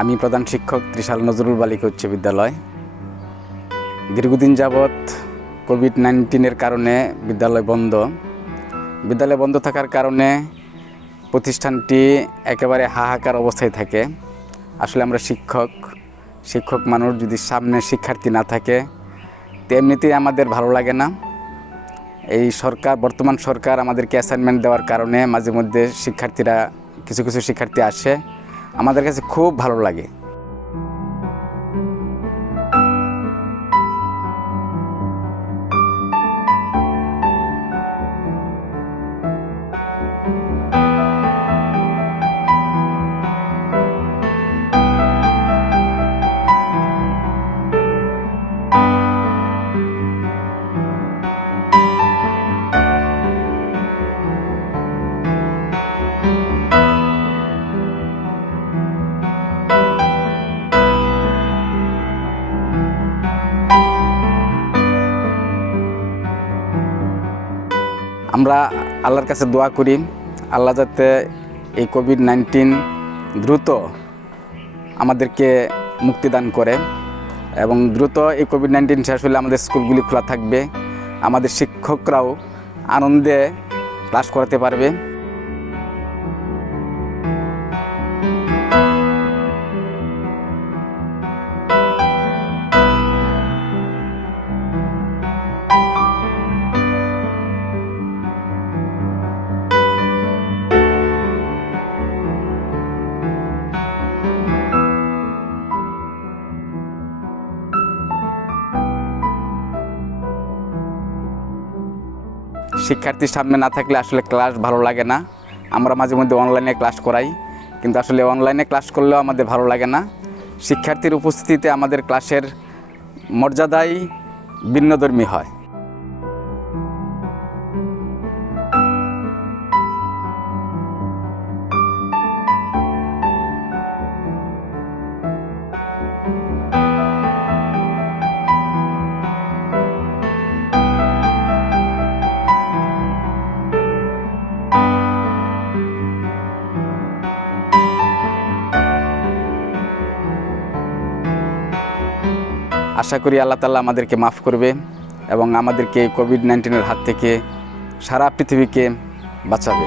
আমি প্রধান শিক্ষক ত্রিশাল নজরুল বালিকা উচ্চ বিদ্যালয়। দীর্ঘদিন যাবৎ কোভিড নাইন্টিনের কারণে বিদ্যালয় বন্ধ। বিদ্যালয় বন্ধ থাকার কারণে প্রতিষ্ঠানটি একেবারে হাহাকার অবস্থায় থাকে। আসলে আমরা শিক্ষক শিক্ষক মানুষ যদি সামনে শিক্ষার্থী না থাকে, তো এমনিতেই আমাদের ভালো লাগে না। এই সরকার, বর্তমান সরকার আমাদেরকে অ্যাসাইনমেন্ট দেওয়ার কারণে মাঝে মধ্যে শিক্ষার্থীরা, কিছু কিছু শিক্ষার্থী আসে। আমাদের কাছে খুব ভালো লাগে। আমরা আল্লাহর কাছে দোয়া করি, আল্লাহ যাতে এই কোভিড নাইন্টিন দ্রুত আমাদেরকে মুক্তিদান করে এবং দ্রুত এই কোভিড নাইন্টিন শেষ হলে আমাদের স্কুলগুলি খোলা থাকবে। আমাদের শিক্ষকরাও আনন্দে ক্লাস করাতে পারবে। শিক্ষার্থীর সামনে না থাকলে আসলে ক্লাস ভালো লাগে না। আমরা মাঝে মধ্যে অনলাইনে ক্লাস করাই, কিন্তু আসলে অনলাইনে ক্লাস করলেও আমাদের ভালো লাগে না। শিক্ষার্থীর উপস্থিতিতে আমাদের ক্লাসের মর্যাদাই ভিন্নধর্মী হয়। আশা করি আল্লাহ তাল্লাহ আমাদেরকে মাফ করবে এবং আমাদেরকে কোভিড নাইন্টিনের হাত থেকে সারা পৃথিবীকে বাঁচাবে।